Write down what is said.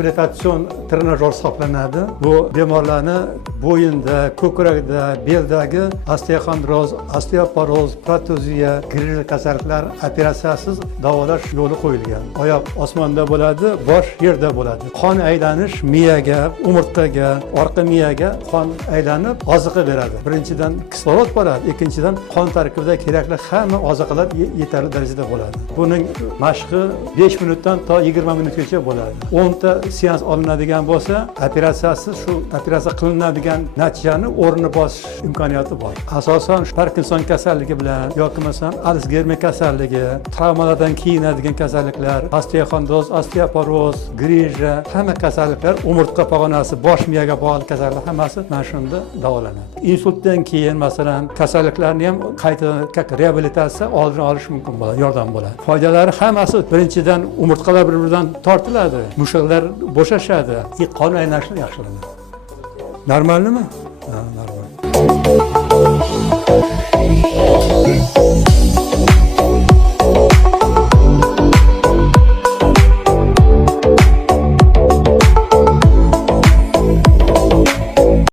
reabilitatsion trenajyor hisoblanadi. Bu bemorlarni bo'yinda, ko'krakda, beldagi osteoxondroz, osteoporoz, protuziya, grij kasalliklar operatsiyasiz davolash yo'li qo'yilgan. Oyoq osmonda bo'ladi, bosh yerda bo'ladi. Qon aylanish miyaga, umurtqaga, orqa miyaga qon aylanib oziqa beradi. Birinchidan kislorod boradi, ikkinchidan qon tarkibida kerakli hamma oziqalar yetarli darajada bo'ladi. Buning mashqi 5 minutdan to 20 minutgacha bo'ladi. 10 ta seans olinadigan bo'lsa, operatsiyasiz shu operatsiya qilinadigan natijani o'rnini bosish imkoniyati bor. Asosan Parkinson kasalligi bilan yoki masalan Alsgeymer kasalligi, travmalardan keyinadigan kasalliklar, osteoxondroz, osteoporoz, grija, hamma kasalliklar, umurtqa pog'onasi, bosh miyaga bog'liq kasalliklar hammasi mana shunda davolanadi. Insultdan keyin masalan kasalliklarni ham qayta reabilitatsiya oldini olish mumkin bo'ladi, yordam bo'ladi. Foydalari hammasi birinchidan umurtqalar bir-biridan tortiladi, mushaklar bo'shashadi, qon aylanishini yaxshilanadi. Normalmi? Ha, normal.